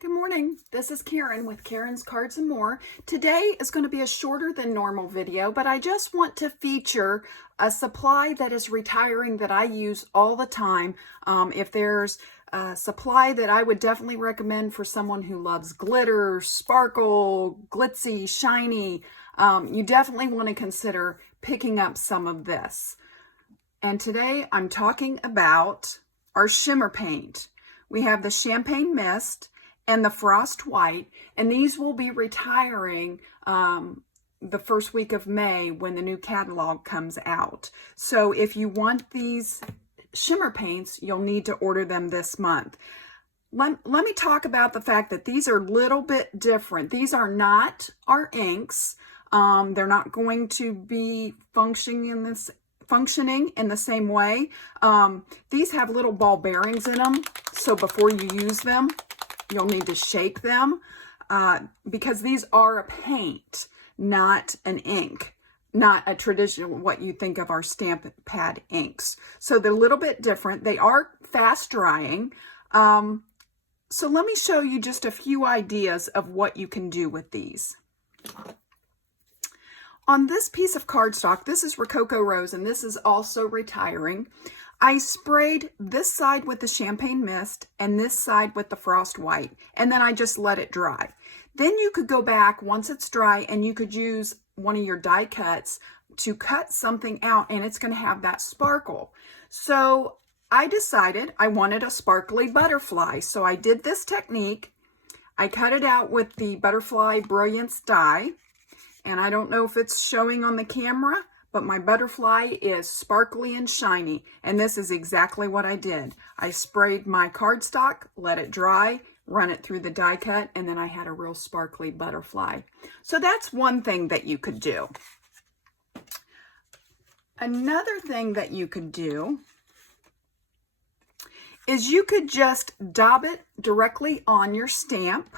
Good morning, this is Karen with Karen's Cards and More. Today is going to be a shorter than normal video, but I just want to feature a supply that is retiring that I use all the time. If there's a supply that I would definitely recommend for someone who loves glitter, sparkle, glitzy, shiny, you definitely want to consider picking up some of this. And today I'm talking about our Shimmer Paint. We have the Champagne Mist and the Frost White, and these will be retiring the first week of May when the new catalog comes out. So if you want these shimmer paints, you'll need to order them this month. Let me talk about the fact that these are a little bit different. These are not our inks. They're not going to be functioning in the same way. These have little ball bearings in them, so before you use them, you'll need to shake them because these are a paint, not an ink, not a traditional, what you think of our stamp pad inks. So they're a little bit different. They are fast drying. So let me show you just a few ideas of what you can do with these. On this piece of cardstock, this is Rococo Rose, and this is also retiring. I sprayed this side with the Champagne Mist and this side with the Frost White, and then I just let it dry. Then you could go back once it's dry and you could use one of your die cuts to cut something out, and it's going to have that sparkle. So I decided I wanted a sparkly butterfly, so I did this technique. I cut it out with the Butterfly Brilliance die, and I don't know if it's showing on the camera, but my butterfly is sparkly and shiny, and this is exactly what I did. I sprayed my cardstock, let it dry, run it through the die cut, and then I had a real sparkly butterfly. So that's one thing that you could do. Another thing that you could do is you could just dab it directly on your stamp.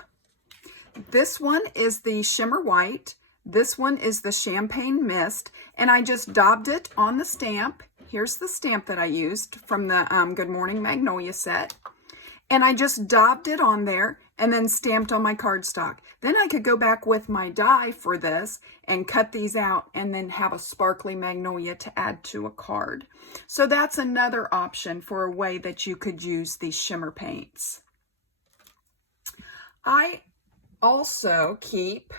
This one is the Shimmer White. This one is the Champagne Mist, and I just daubed it on the stamp. Here's the stamp that I used from the Good Morning Magnolia set. And I just daubed it on there and then stamped on my cardstock. Then I could go back with my die for this and cut these out and then have a sparkly magnolia to add to a card. So that's another option for a way that you could use these shimmer paints. I also keep...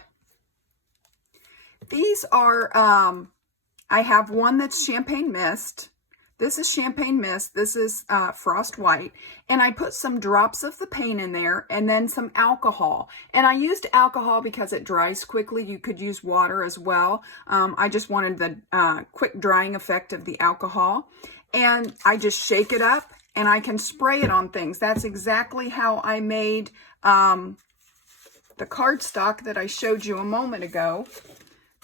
These are, I have one that's Champagne Mist. This is Champagne Mist. This is Frost White. And I put some drops of the paint in there and then some alcohol. And I used alcohol because it dries quickly. You could use water as well. I just wanted the quick drying effect of the alcohol. And I just shake it up and I can spray it on things. That's exactly how I made the cardstock that I showed you a moment ago.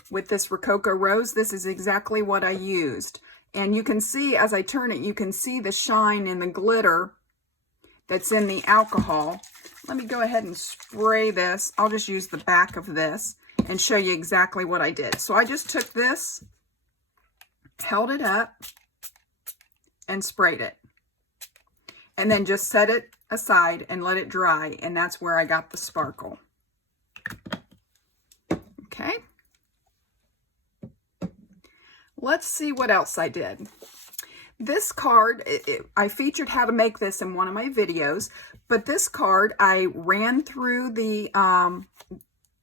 With this Rococo Rose, this is exactly what I used. And you can see, as I turn it, you can see the shine and the glitter that's in the alcohol. Let me go ahead and spray this. I'll just use the back of this and show you exactly what I did. So I just took this, held it up, and sprayed it. And then just set it aside and let it dry, and that's where I got the sparkle. Okay. Let's see what else I did. This card, I featured how to make this in one of my videos, but this card I ran through the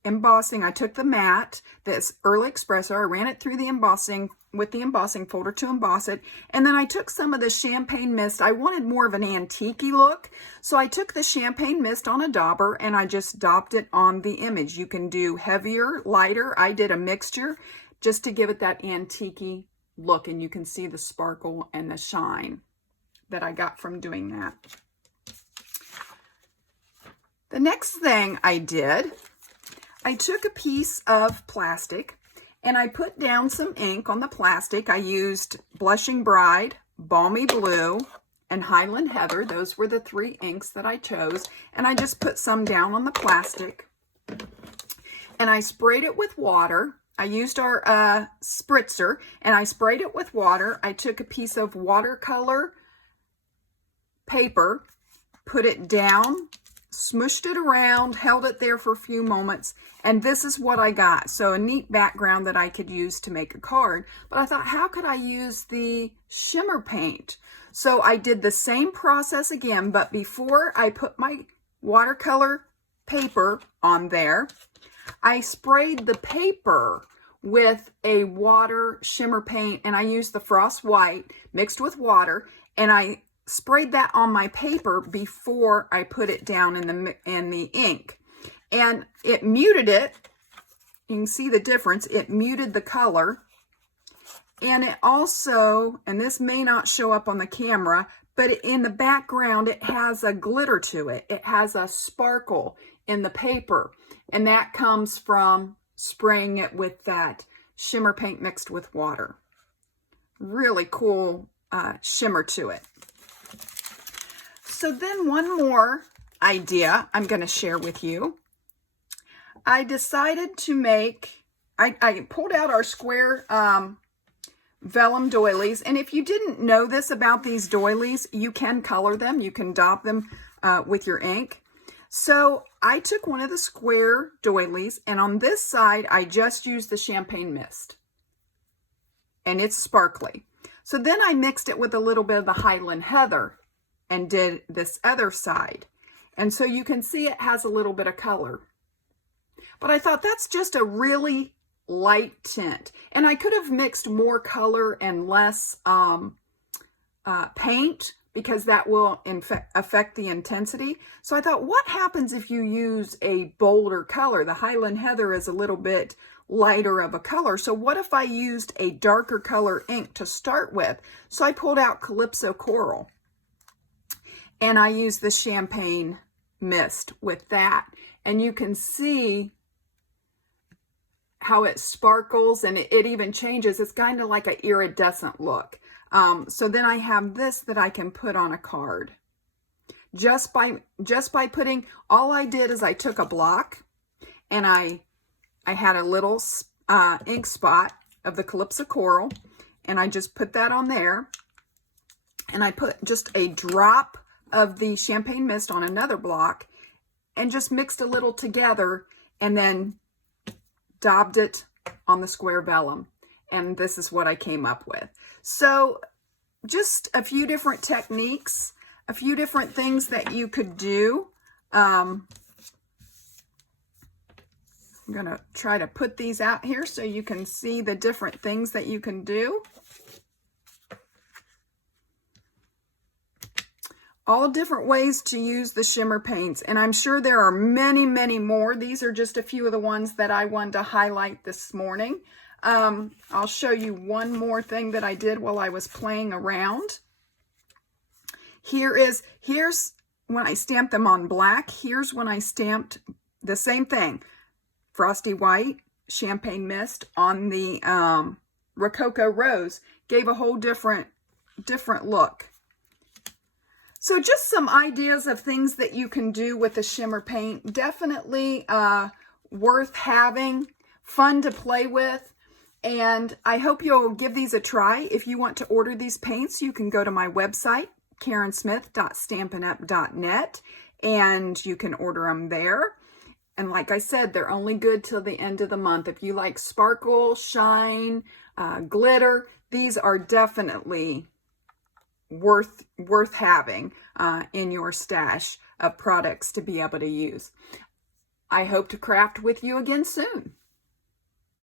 embossing. I took the mat, this Early Espresso, I ran it through the embossing with the embossing folder to emboss it, and then I took some of the Champagne Mist. I wanted more of an antique-y look, so I took the Champagne Mist on a dauber and I just daubed it on the image. You can do heavier, lighter. I did a mixture just to give it that antique-y look, and you can see the sparkle and the shine that I got from doing that. The next thing I did, I took a piece of plastic and I put down some ink on the plastic. I used Blushing Bride, Balmy Blue, and Highland Heather. Those were the three inks that I chose, and I just put some down on the plastic and I sprayed it with water. I used our spritzer and I sprayed it with water. I took a piece of watercolor paper, put it down smushed it around, held it there for a few moments, and this is what I got. So a neat background that I could use to make a card. But I thought, how could I use the shimmer paint? So I did the same process again, but before I put my watercolor paper on there, I sprayed the paper with a water shimmer paint, and I used the frost white mixed with water, and I sprayed that on my paper before I put it down in the ink, and it muted it. You can see the difference. It muted the color, and it also, and this may not show up on the camera, but in the background it has a glitter to it. It has a sparkle in the paper, and that comes from spraying it with that shimmer paint mixed with water. Really cool shimmer to it. So then one more idea I'm going to share with you. I decided to make, I pulled out our square vellum doilies, and if you didn't know this about these doilies, you can color them, you can dab them with your ink. So I took one of the square doilies, and on this side I just used the champagne mist, and it's sparkly. So then I mixed it with a little bit of the Highland Heather and did this other side, and so you can see it has a little bit of color. But I thought that's just a really light tint, and I could have mixed more color and less paint, because that will affect the intensity. So I thought, what happens if you use a bolder color? The Highland Heather is a little bit lighter of a color. So what if I used a darker color ink to start with? So I pulled out Calypso Coral, and I used the champagne mist with that. And you can see how it sparkles, and it even changes. It's kind of like an iridescent look. So then I have this that I can put on a card. Just by putting, all I did is I took a block, and I had a little ink spot of the Calypso Coral, and I just put that on there, and I put just a drop of the champagne mist on another block, and just mixed a little together, and then daubed it on the square vellum. And this is what I came up with. So just a few different techniques, a few different things that you could do. I'm going to try to put these out here so you can see the different things that you can do. All different ways to use the shimmer paints, and I'm sure there are many, many more. These are just a few of the ones that I wanted to highlight this morning. I'll show you one more thing that I did while I was playing around. Here's when I stamped them on black. Here's when I stamped the same thing, frosty white, champagne mist on the Rococo Rose. Gave a whole different look. So just some ideas of things that you can do with the shimmer paint. Definitely worth having, fun to play with. And I hope you'll give these a try. If you want to order these paints, you can go to my website, karensmith.stampinup.net, and you can order them there. And like I said, they're only good till the end of the month. If you like sparkle, shine, glitter, these are definitely worth having in your stash of products to be able to use. I hope to craft with you again soon.